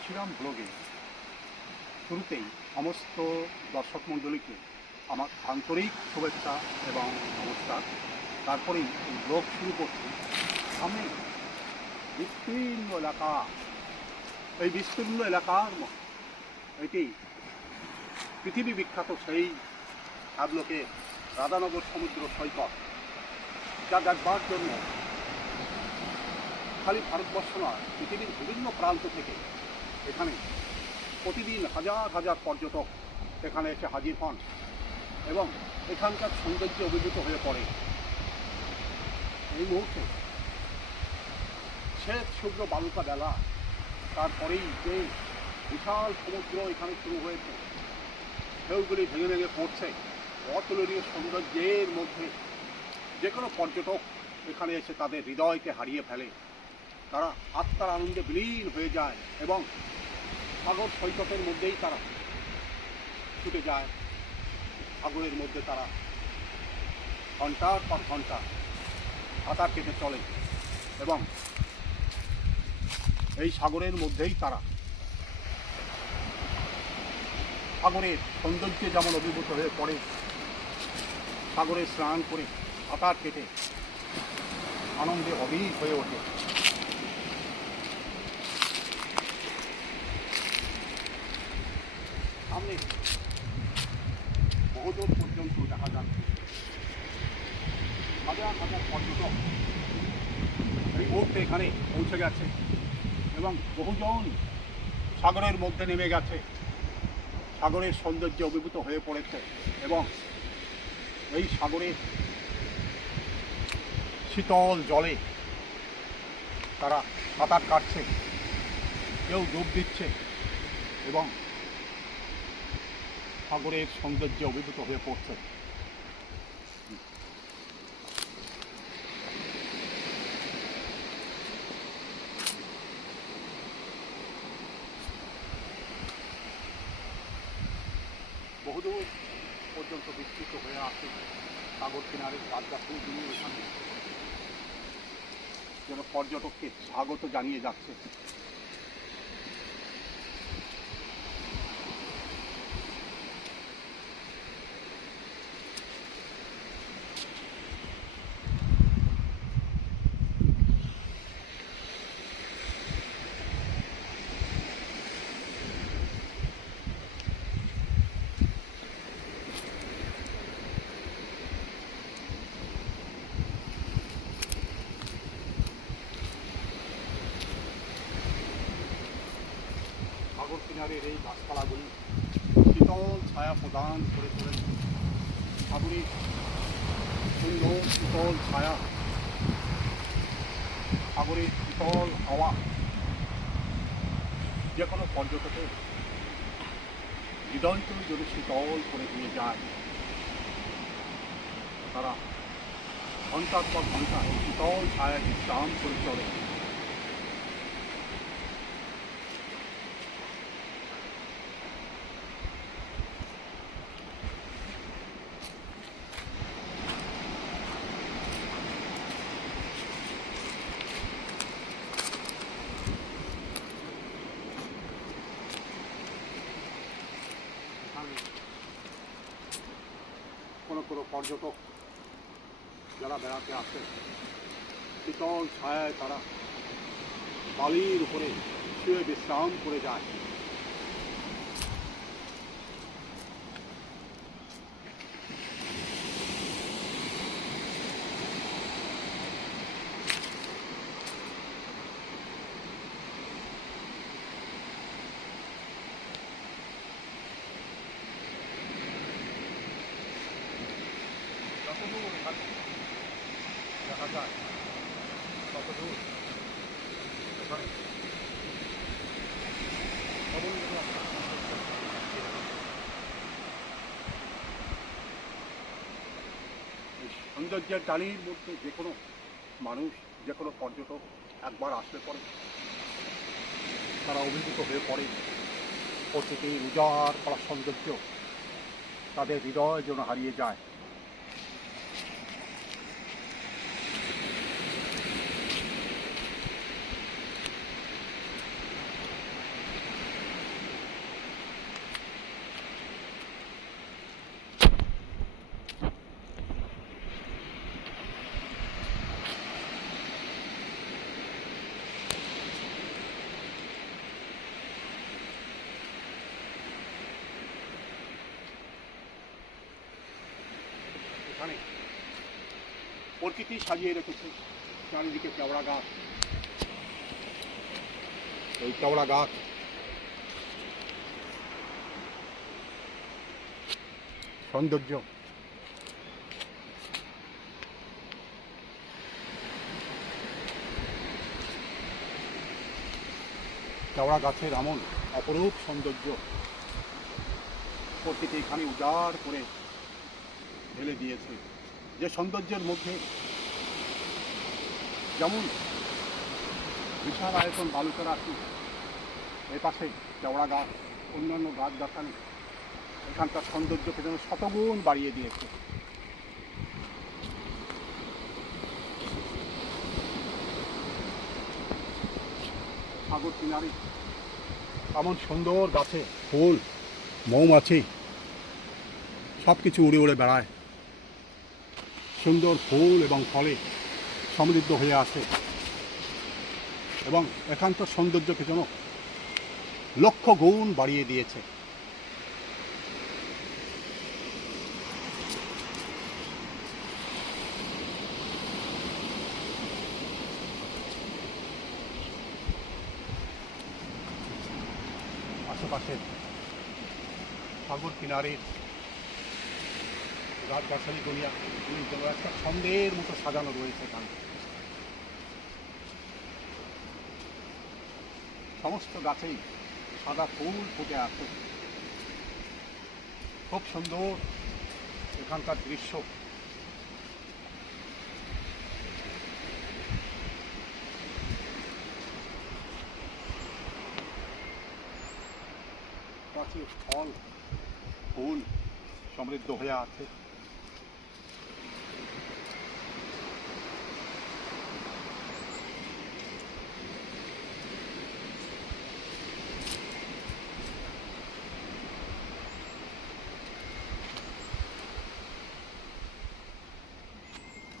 কাশিরাম ব্লগে শুরুতেই সমস্ত দর্শক মণ্ডলীকে আমার আন্তরিক শুভেচ্ছা এবং নমস্কার। তারপরেই এই ব্লগ শুরু করছি। আমি বিস্তীর্ণ এলাকা, এই বিস্তীর্ণ এলাকার এটি পৃথিবী বিখ্যাত সেই হ্যাবলকের রাধানগর সমুদ্র সৈকত, যা দেখবার জন্য খালি ভারতবর্ষ নয়, পৃথিবীর বিভিন্ন প্রান্ত থেকে এখানে প্রতিদিন হাজার হাজার পর্যটক এখানে এসে হাজির হন এবং এখানকার সৌন্দর্যে অভিভূত হয়ে পড়ে। এই মুহূর্তে শ্বেত শুভ্র বালুকা বেলা, তারপরেই যে বিশাল সমুদ্র এখানে শুরু হয়েছে, ঢেউগুলি ভেঙে ভেঙে পড়ছে অতুলনীয় সৌন্দর্যের মধ্যে। যে কোনো পর্যটক এখানে এসে তাদের হৃদয়কে হারিয়ে ফেলে, তারা আত্মার আনন্দে বিলীন হয়ে যায় এবং সাগর সৈকতের মধ্যেই তারা ছুটে যায়। সাগরের মধ্যে তারা ঘন্টার পর ঘন্টা সাঁতার কেটে চলে এবং এই সাগরের মধ্যেই তারা সাগরের সৌন্দর্যে যেমন অভিভূত হয়ে পড়ে, সাগরে স্নান করে সাঁতার কেটে আনন্দে অভিভূত হয়ে ওঠে। সামনে বহুদূর পর্যন্ত দেখা যাচ্ছে হাজার হাজার পর্যটক এই মুহূর্তে এখানে পৌঁছে গেছে এবং বহুজন সাগরের মধ্যে নেমে গেছে, সাগরের সৌন্দর্যে অভিভূত হয়ে পড়েছে এবং এই সাগরের শীতল জলে তারা সাঁতার কাটছে, কেউ ডুব দিচ্ছে এবং সাগরের সৌন্দর্যে অভিভূত হয়ে পড়ছে। বহুদূর পর্যন্ত বিস্তৃত হয়ে আছে সাগর কিনারের গাছগাছালিগুলো, এখানে যেন পর্যটককে স্বাগত জানিয়ে যাচ্ছে। সাগর কিনারের এই গাছপালাগুলি শীতল ছায়া প্রদান করে চলেছে। সাগরের সুন্দর শীতল ছায়া, সাগরের শীতল হাওয়া যে কোনো পর্যটকের হৃদয়কে যদি শীতল করে দিয়ে যায়, তারা ঘন্টার পর ঘন্টা এই শীতল ছায়া বিশ্রাম করে চলে। কোনো কোনো পর্যটক যারা বেড়াতে আসে, শীতল ছায়ায় তারা বালির উপরে শুয়ে বিশ্রাম করে যায়। যতদূর এখানে দেখা যায় ততদূর এখানে সৌন্দর্যের ডালির মধ্যে যে কোনো মানুষ, যে কোনো পর্যটক একবার আসলে পরে তারা অভিভূত হয়ে পড়ে। প্রকৃতির উজাড় করা সৌন্দর্য তাদের হৃদয় যেন হারিয়ে যায়। প্রকৃতি সাজিয়ে রেখেছে চারিদিকে কেওড়া গাছ। এই কেওড়া গাছ সৌন্দর্য। কেওড়া গাছের এমন অপরূপ সৌন্দর্য প্রকৃতি এখানে উজাড় করে ঢেলে দিয়েছে, যে সৌন্দর্যের মধ্যে যেমন বিশাল আয়তন বালুকা রাশি, এর পাশে কেওড়া গাছ, অন্যান্য গাছ গাছালি এখানকার সৌন্দর্যকে যেন শতগুণ বাড়িয়ে দিয়েছে। সাগর কিনারে এমন সুন্দর গাছে ফুল, মৌমাছি সব কিছু উড়ে উড়ে বেড়ায়, সুন্দর ফুল এবং ফলে সমৃদ্ধ হয়ে আসে এবং এখানকার সৌন্দর্যকে যেন লক্ষ গুণ বাড়িয়ে দিয়েছে। আশেপাশে সাগর কিনারে গাছগাছালি গড়িয়া যেন একটা ছন্দের মতো সাজানো রয়েছে এখানে। সমস্ত গাছেই সাদা ফুল ফুটে আছে, খুব সুন্দর এখানকার দৃশ্য। গাছে ফল ফুল সমৃদ্ধ হয়ে আছে।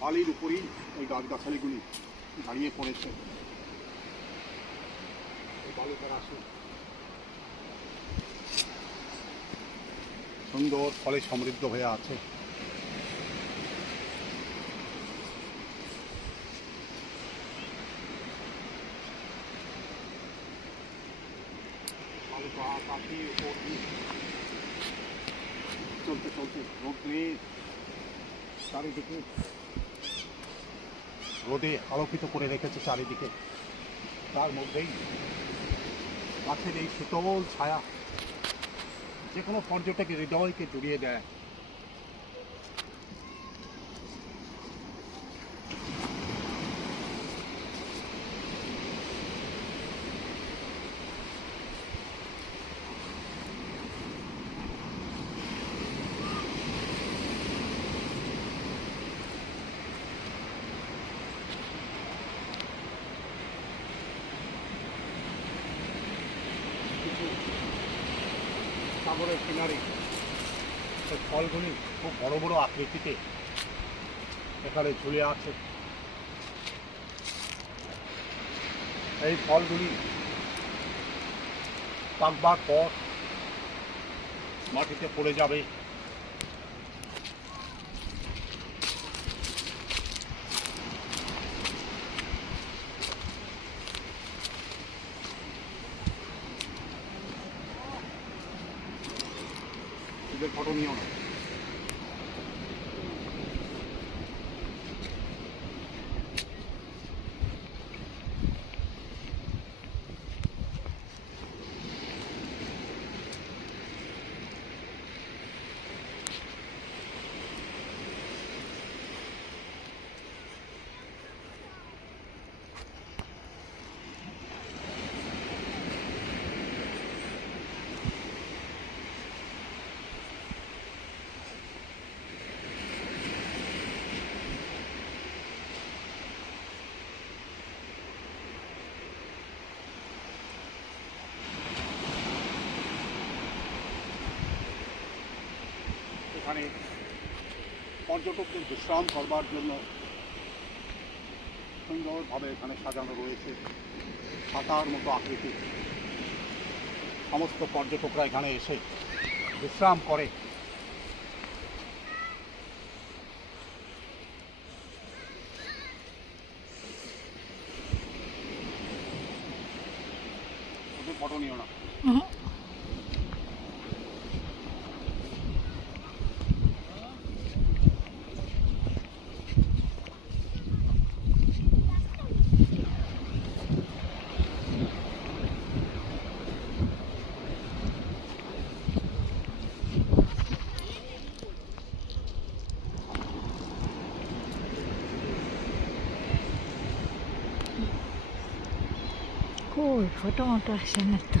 বালির উপরেই এই গাছগাছালিগুলি দাঁড়িয়ে পড়েছে। বালুকা রাশি সুন্দর ফলে সমৃদ্ধ হয়ে আছে। বালুকা পাখির উপর চলতে চলতে রোদ্রের চারিদিকে রোদে আলোকিত করে রেখেছে চারিদিকে, তার মধ্যেই গাছের এই শীতল ছায়া যে কোনো পর্যটকের হৃদয়কে জুড়িয়ে দেয়। সাগরের কিনারে সেই ফলগুলি খুব বড় বড় আকৃতিতে এখানে ঝুলে আছে। এই ফলগুলি পাকবার পর মাটিতে পড়ে যাবে, এদের ফটো নিও না। এখানে পর্যটকদের বিশ্রাম করবার জন্য সুন্দরভাবে এখানে সাজানো রয়েছে ছাতার মতো আকৃতি। সমস্ত পর্যটকরা এখানে এসে বিশ্রাম করে। ফটো নিও না। হুম। কই ফটো মতো আসে না তো।